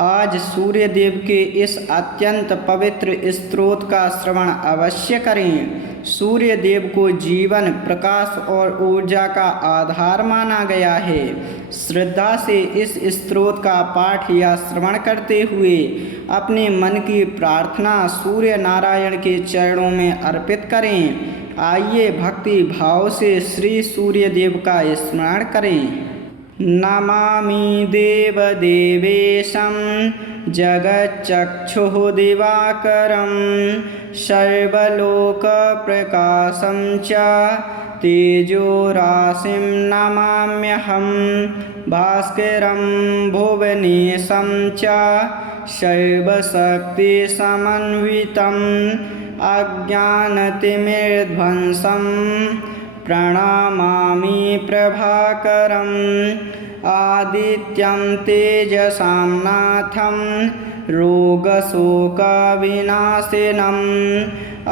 आज सूर्य देव के इस अत्यंत पवित्र स्त्रोत का श्रवण अवश्य करें। सूर्य देव को जीवन, प्रकाश और ऊर्जा का आधार माना गया है। श्रद्धा से इस स्त्रोत का पाठ या श्रवण करते हुए अपने मन की प्रार्थना सूर्य नारायण के चरणों में अर्पित करें। आइए भक्ति भाव से श्री सूर्य देव का स्मरण करें। नमामि देवदेवेशं जगच्चक्षुः दिवाकरं सर्वलोकप्रकाशं च तेजोराशिं नमाम्यहं भास्करं भुवनेशं च सर्वशक्तिसमन्वितम् अज्ञानतिमिरध्वंसं प्रणमामि प्रभाकरम् आदित्यं तेजसां नाथं रोगशोकविनाशिनम्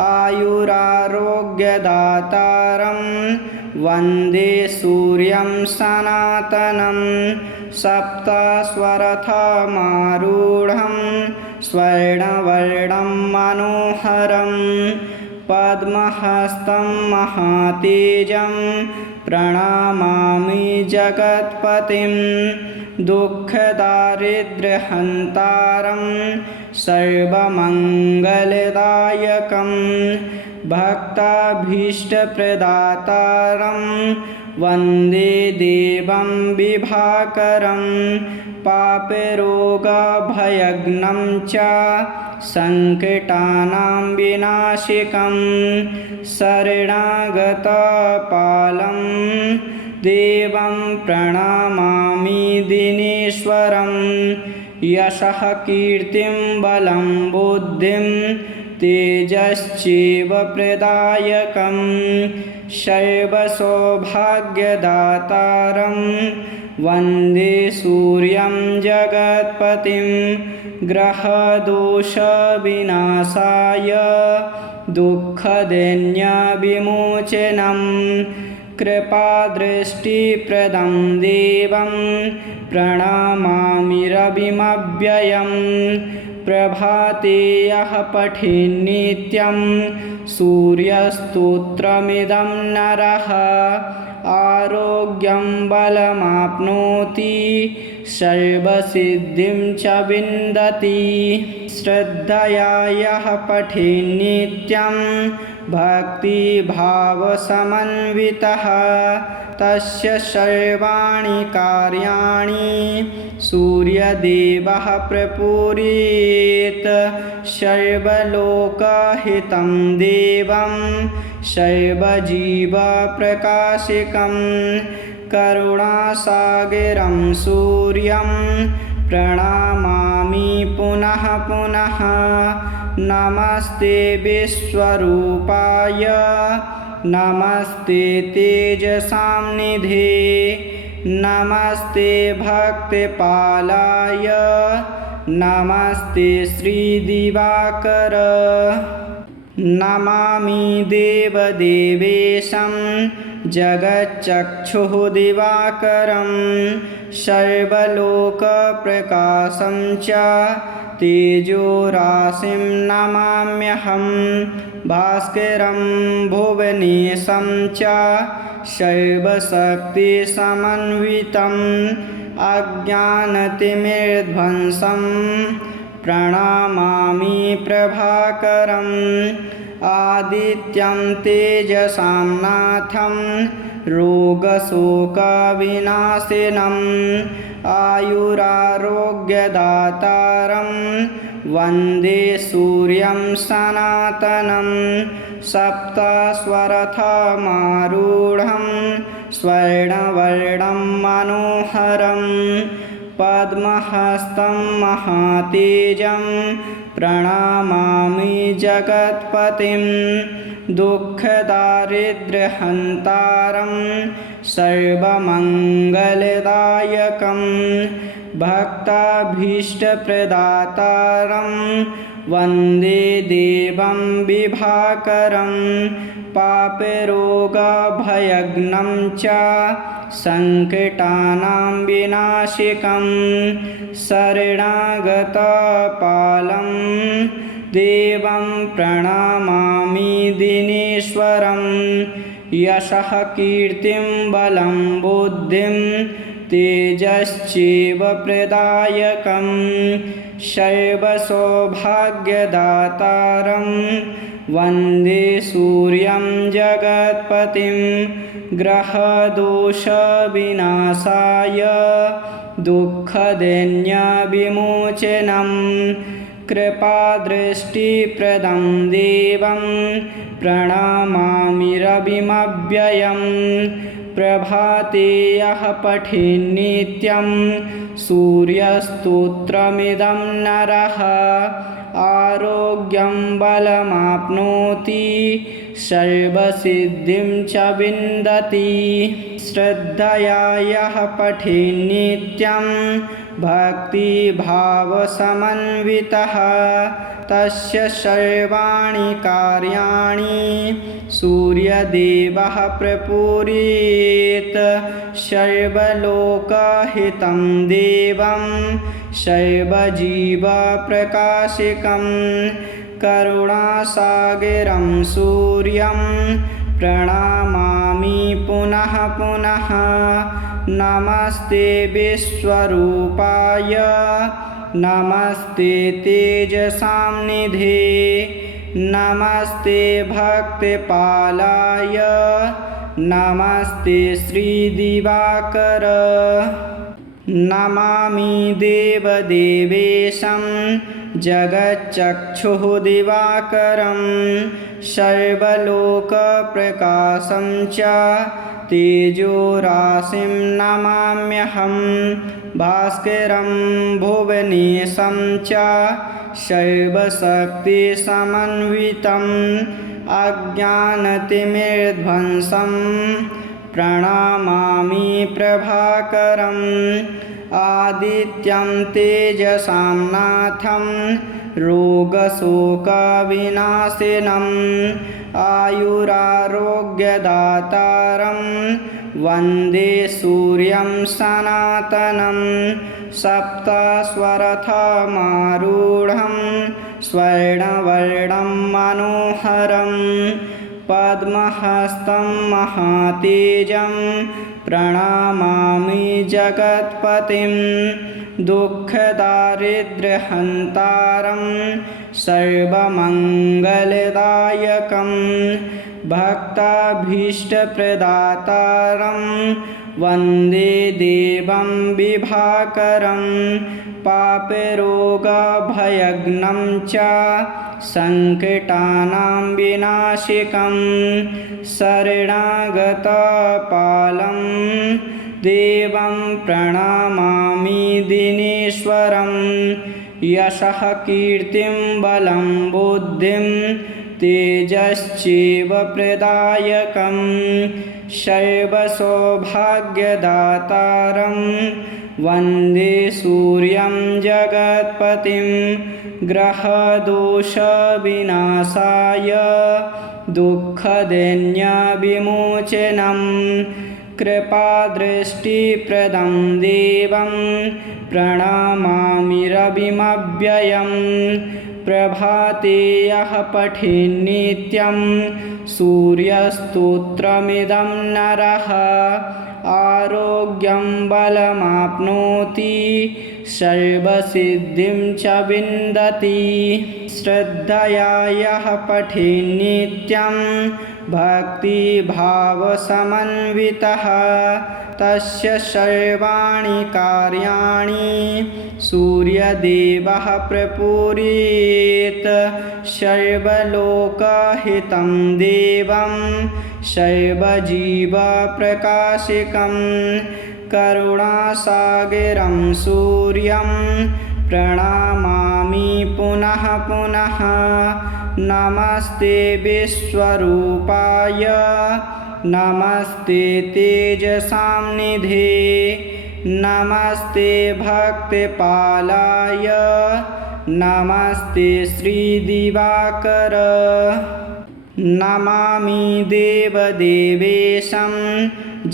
आयुरारोग्यदातारं वन्दे सूर्यं सनातनं सप्तस्वरथमारूढं स्वर्णवर्णं मनोहरं पद्महस्तं महातेजं प्रणमामि जगत्पतिं दुःखदारिद्र्यहन्तारं सर्वमङ्गलदायकं भक्ताभीष्टप्रदातारं वन्दे देवं विभाकरं पापरोगभयघ्नं च सङ्कटानां विनाशिकं शरणागतपालं देवं प्रणमामि दिनेश्वरं यशः कीर्तिं बलं बुद्धिं तेजश्चैव प्रदायकं सर्वसौभाग्यदातारं वन्दे सूर्यं जगत्पतिं ग्रहदोषविनाशाय दुःखदैन्यविमोचनं कृपादृष्टिप्रदं देवं प्रणमामि रविमव्ययं प्रभाते यः पठेन्नित्यं सूर्यस्तोत्रमिदं नरः आरोग्यं बलमाप्नोति सर्वसिद्धिं च विन्दति श्रद्धया यः पठेन्नित्यं भक्तिभावसमन्वितः तस्य सर्वाणि कार्याणि सूर्यदेवः प्रपूरयेत् सर्वलोकहितं देवं सर्वजीवप्रकाशिकं करुणासागरं सूर्यं प्रणमामि पुनः पुनः नमस्ते विश्वरूपाय नमस्ते तेजसां निधे नमस्ते भक्तपालाय नमस्ते श्रीदिवाकर नमामि देवदेवेशं जगच्चक्षुः दिवाकरं सर्वलोकप्रकाशं च तेजोराशिं नमाम्यहं भास्करं भुवनेशं च सर्वशक्तिसमन्वितम् अज्ञानतिमिरध्वंसं प्रणमामि प्रभाकरम् आदित्यं तेजसां नाथं रोगशोकविनाशिनम् आयुरारोग्यदातारं वन्दे सूर्यं सनातनं सप्तस्वरथमारूढं स्वर्णवर्णं मनोहरं पद्महस्तं महातेजं प्रणमामि जगत्पतिं दुःखदारिद्र्यहन्तारं सर्वमङ्गलदायकं भक्ताभीष्टप्रदातारं वन्दे देवं विभाकरं पापरोगभयघ्नं च सङ्कटानां विनाशिकं शरणागतपालं देवं प्रणमामि दिनेश्वरं यशः कीर्तिं बलं बुद्धिं तेजश्चैव प्रदायकं सर्वसौभाग्यदातारं वन्दे सूर्यं जगत्पतिं ग्रहदोषविनाशाय दुःखदैन्यविमोचनं कृपादृष्टिप्रदं देवं प्रणमामि रविमव्ययं प्रभाते यः पठेन्नित्यं सूर्यस्तोत्रमिदं नरः आरोग्यं बलमाप्नोति सर्वसिद्धिं च विन्दति श्रद्धया यः पठेन्नित्यं भक्तिभावसमन्वितः तस्य सर्वाणि कार्याणि सूर्यदेवः प्रपूरयेत् सर्वलोकहितं देवं सर्वजीवप्रकाशिकं करुणासागरं सूर्यं प्रणमामि पुनः पुनः नमस्ते विश्वरूपाय नमस्ते तेजसां निधे नमस्ते भक्तपालाय नमस्ते श्रीदिवाकर नमामि देवदेवेशं जगच्चक्षुः दिवाकरं सर्वलोकप्रकाशं च तेजोराशिं नमाम्यहं भास्करं भुवनेशं च सर्वशक्तिसमन्वितम् अज्ञानतिमिरध्वंसं प्रणमामि प्रभाकरम् आदित्यं तेजसां नाथं रोगशोकविनाशिनम् आयुरारोग्यदातारं वन्दे सूर्यं सनातनं सप्तस्वरथमारूढं स्वर्णवर्णं मनोहरं पद्महस्तं महातेजं प्रणमामि जगत्पतिं दुःखदारिद्र्यहन्तारं सर्वमङ्गलदायकं भक्ताभीष्टप्रदातारं वन्दे देवं विभाकरं पापरोगभयघ्नं च सङ्कटानां विनाशिकं शरणागतपालं देवं प्रणमामि दिनेश्वरं यशः कीर्तिं बलं बुद्धिं तेजश्चैव प्रदायकं सर्वसौभाग्यदातारं वन्दे सूर्यं जगत्पतिं ग्रहदोषविनाशाय दुःखदैन्यविमोचनं कृपादृष्टिप्रदं देवं प्रणमामि रविमव्ययं प्रभाते यः पठेन्नित्यं सूर्यस्तोत्रमिदं नरः आरोग्यं बलमाप्नोति सर्वसिद्धिं च विन्दति श्रद्धया यः पठेन्नित्यं भक्तिभावसमन्वितः तस्य सर्वाणि कार्याणि सूर्यदेवः प्रपूरयेत् सर्वलोकहितं देवं सर्वजीवप्रकाशिकं करुणासागरं सूर्यं प्रणमामि पुनः पुनः नमस्ते विश्वरूपाय नमस्ते तेजसां निधे नमस्ते भक्तपालाय नमस्ते श्रीदिवाकर नमामि देवदेवेशं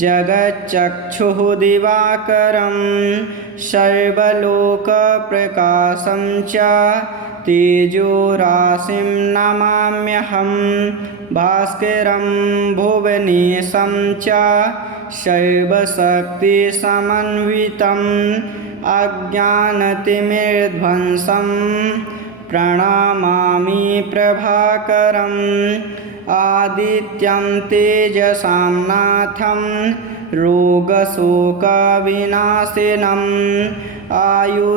जगच्चक्षुः दिवाकरं सर्वलोकप्रकाशं च तेजोराशिं नमाम्यहं भास्करं भुवनेशं च सर्वशक्तिसमन्वितम् अज्ञानतिमिरध्वंसं प्रणमामि प्रभाकरम् आदित्यं तेजसां नाथं रोगशोकविनाशिनम् आयुरारोग्यदातारं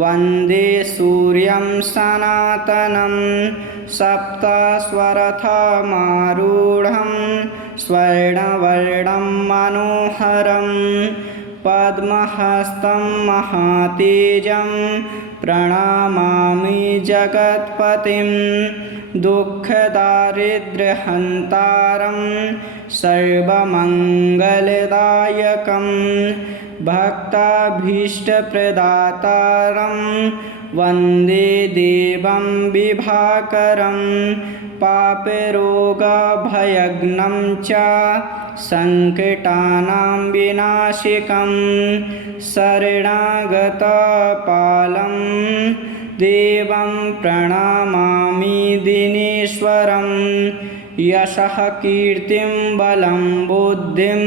वन्दे सूर्यं सनातनं सप्तस्वरथमारूढं स्वर्णवर्णं मनोहरं पद्महस्तं महातेजं प्रणमामि जगत्पतिं दुःखदारिद्र्यहन्तारं सर्वमङ्गलदायकं भक्ताभीष्टप्रदातारं वन्दे देवं विभाकरं पापरोगभयघ्नं च सङ्कटानां विनाशिकं शरणागतपालं देवं प्रणमामि दिनेश्वरं यशः कीर्तिं बलं बुद्धिं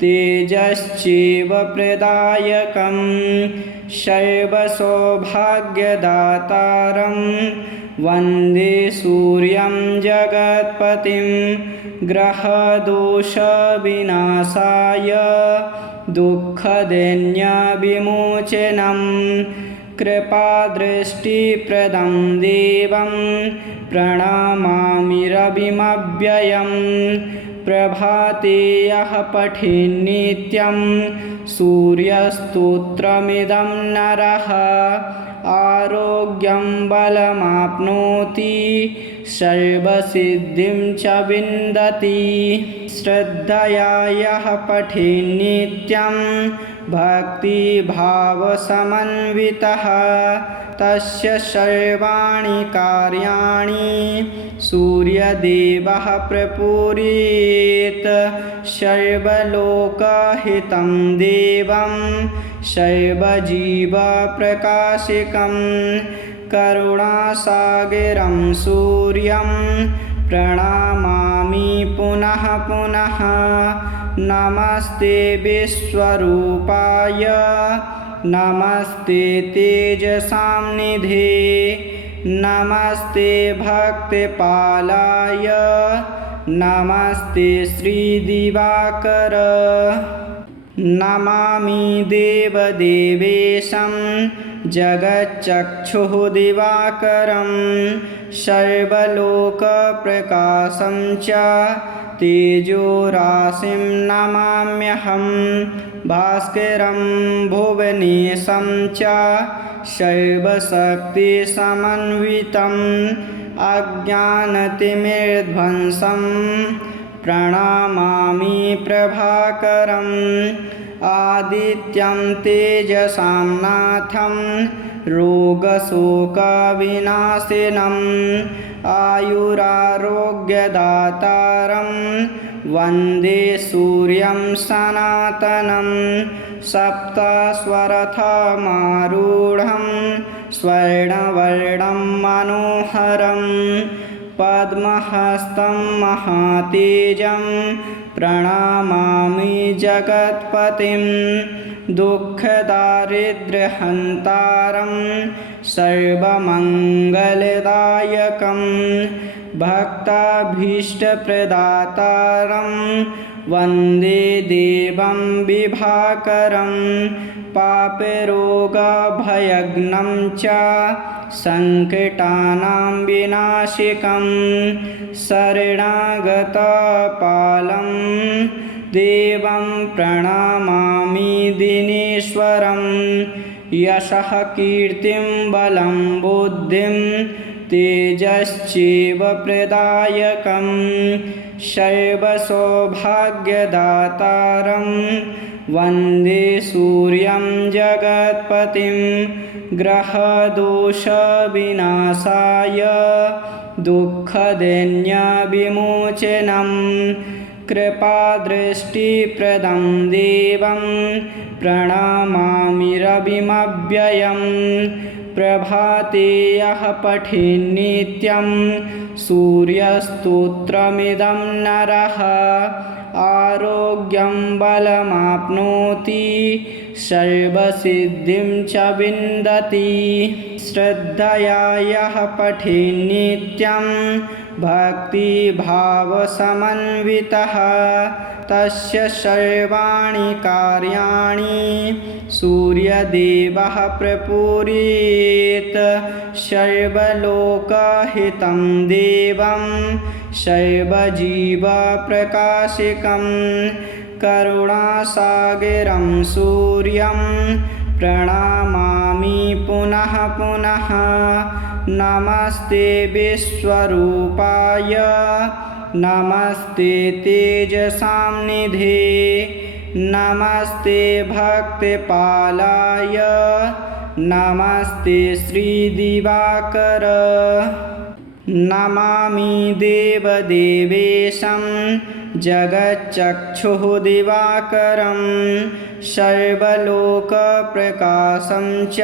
तेजश्चैव प्रदायकं सर्वसौभाग्यदातारं वन्दे सूर्यं जगत्पतिं ग्रहदोषविनाशाय दुःखदैन्यविमोचनं कृपादृष्टिप्रदं देवं प्रणमामि रविमव्ययं प्रभाते यः पठेन्नित्यं सूर्यस्तोत्रमिदं नरः आरोग्यं बलमाप्नोति सर्वसिद्धिं च विन्दति श्रद्धया यः पठेन्नित्यं भक्तिभावसमन्वितः तस्य सर्वाणि कार्याणि सूर्यदेवः प्रपूरयेत् सर्वलोकहितं देवं सर्वजीवप्रकाशिकं करुणासागरं सूर्यं प्रणमामि पुनः पुनः नमस्ते विश्वरूपाय नमस्ते तेजसां निधे नमस्ते भक्तपालाय नमस्ते श्रीदिवाकर नमामि देवदेवेशं जगच्चक्षुः दिवाकरं सर्वलोकप्रकाशं च तेजोराशिं नमाम्यहं भास्करं भुवनेशं च सर्वशक्तिसमन्वितम् अज्ञानतिमिरध्वंसं प्रणमामि प्रभाकरम् आदित्यं तेजसां नाथं रोगशोकविनाशिनम् आयुरारोग्यदातारं वन्दे सूर्यं सनातनं सप्तस्वरथमारूढं स्वर्णवर्णं मनोहरं पद्महस्तं महातेजं प्रणमामि जगत्पतिं दुःखदारिद्र्यहन्तारं सर्वमङ्गलदायकं भक्ताभीष्टप्रदातारं वन्दे देवं विभाकरं पापरोगभयघ्नं च सङ्कटानां विनाशिकं शरणागतपालं देवं प्रणमामि दिनेश्वरं यशः कीर्तिं बलं बुद्धिं तेजश्चैव प्रदायकं सर्वसौभाग्यदातारं वन्दे सूर्यं जगत्पतिं ग्रहदोषविनाशाय दुःखदैन्यविमोचनं कृपादृष्टिप्रदं देवं प्रणमामि रविमव्ययम् प्रभाते यः पठेन्नित्यं सूर्यस्तोत्रमिदं नरः आरोग्यं बलमाप्नोति सर्वसिद्धिं च विन्दति श्रद्धया यः पठेन्नित्यं भक्तिभावसमन्वितः तस्य सर्वाणि कार्याणि सूर्यदेवः प्रपूरयेत् सर्वलोकहितं देवं सर्वजीवप्रकाशिकं करुणासागरं सूर्यं प्रणमामि पुनः पुनः नमस्ते विश्वरूपाय नमस्ते तेजसां निधे नमस्ते भक्तिपालाय नमस्ते श्रीदिवाकर नमामि देवदेवेशं जगच्चक्षुः दिवाकरं सर्वलोकप्रकाशं च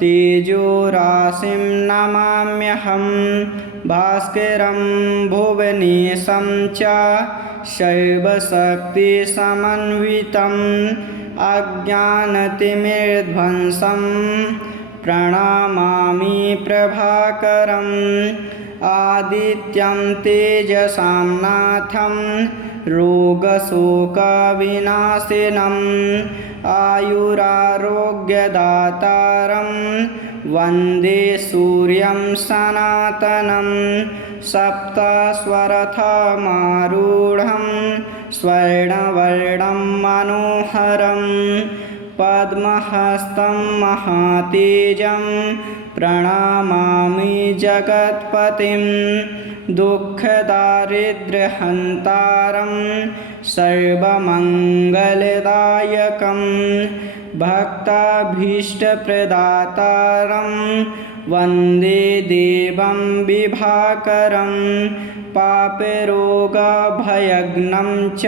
तेजोराशिं नमाम्यहं भास्करं भुवनेशं च सर्वशक्तिसमन्वितम् अज्ञानतिमिरध्वंसं प्रणमामि प्रभाकरम् आदित्यं तेजसां नाथं रोगशोकविनाशिनम् आयुरारोग्यदातारं वन्दे सूर्यं सनातनं सप्तस्वरथमारूढं स्वर्णवर्णं मनोहरं पद्महस्तं महातेजं प्रणमामि जगत्पतिं दुःखदारिद्र्यहन्तारं सर्वमङ्गलदायकं भक्ताभीष्टप्रदातारं वन्दे देवं विभाकरं पापरोगभयघ्नं च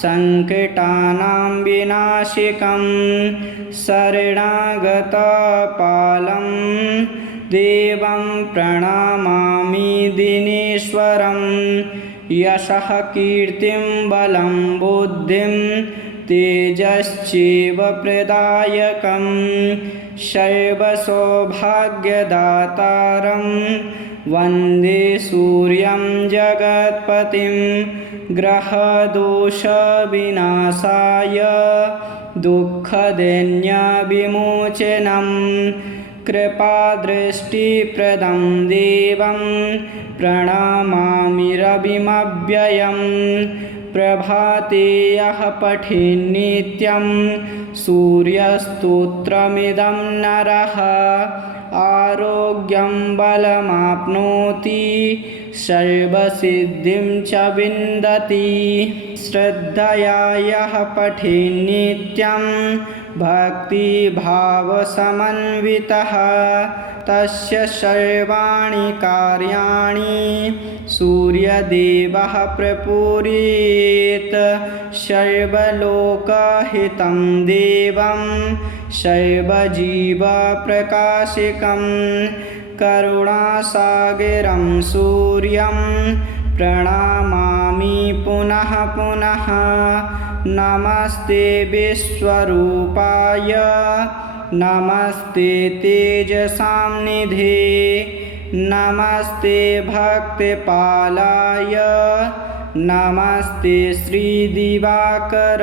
सङ्कटानां विनाशिकं शरणागतपालं देवं प्रणमामि दिनेश्वरं यशः कीर्तिं बलं बुद्धिं तेजश्चैव प्रदायकं सर्वसौभाग्यदातारं वन्दे सूर्यं जगत्पतिं ग्रहदोषविनाशाय दुःखदैन्यविमोचनं कृपादृष्टिप्रदं देवं प्रणमामि रविमव्ययम् प्रभाते यः पठेन्नित्यं सूर्यस्तोत्रमिदं नरः आरोग्यं बलमाप्नोति सर्वसिद्धिं च विन्दति श्रद्धया यः पठेन्नित्यं भक्तिभावसमन्वितः तस्य सर्वाणि कार्याणि सूर्यदेवः प्रपूरयेत् सर्वलोकहितं देवं सर्वजीवप्रकाशिकं करुणासागरं सूर्यं प्रणमामि पुनः पुनः नमस्ते विश्वरूपाय नमस्ते तेजसां निधे नमस्ते भक्तिपालाय नमस्ते श्रीदिवाकर।